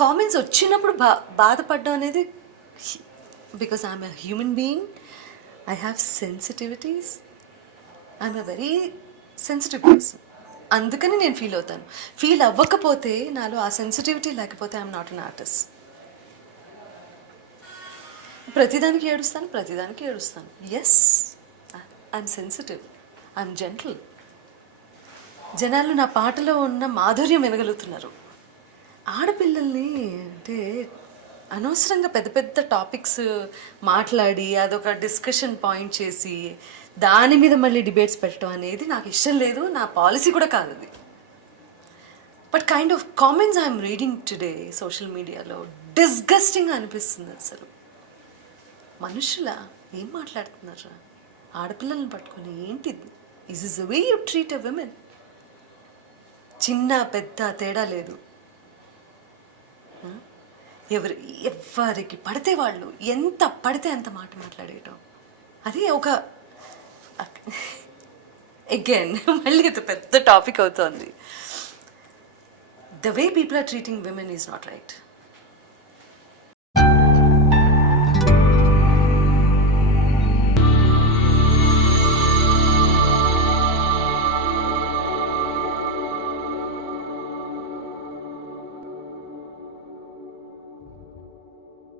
Comments వచ్చినప్పుడు బా బాధపడడం అనేది because I'm a human being I have sensitivities I'm a very sensitive person అందుకని నేను ఫీల్ అవుతాను. ఫీల్ అవ్వకపోతే నాలో ఆ సెన్సిటివిటీ లేకపోతే ఐఎమ్ నాట్ అన్ ఆర్టిస్ట్ ప్రతిదానికి ఏడుస్తాను ప్రతిదానికి ఏడుస్తాను. Yes I'm sensitive I'm gentle జనాలు నా పాటలో ఉన్న మాధుర్యం వినగలుగుతున్నారు. ఆడపిల్లల్ని అంటే అనవసరంగా పెద్ద పెద్ద టాపిక్స్ మాట్లాడి అదొక డిస్కషన్ పాయింట్ చేసి దాని మీద మళ్ళీ డిబేట్స్ పెట్టడం అనేది నాకు ఇష్టం లేదు నా పాలసీ కూడా కాదు అది. But kind of comments I'm reading today social మీడియాలో డిస్గస్టింగ్ అనిపిస్తుంది అసలు. మనుషుల ఏం మాట్లాడుతున్నారా? ఆడపిల్లల్ని పట్టుకొని ఏంటి is is way you treat a women చిన్న పెద్ద తేడా లేదు. ఎవరు ఎవరికి పడితే వాళ్ళు ఎంత పడితే అంత మాట మాట్లాడేయటం. అది ఒక అగైన్ మళ్ళీ ఇది పెద్ద టాపిక్ అవుతోంది. The way people are treating women is not right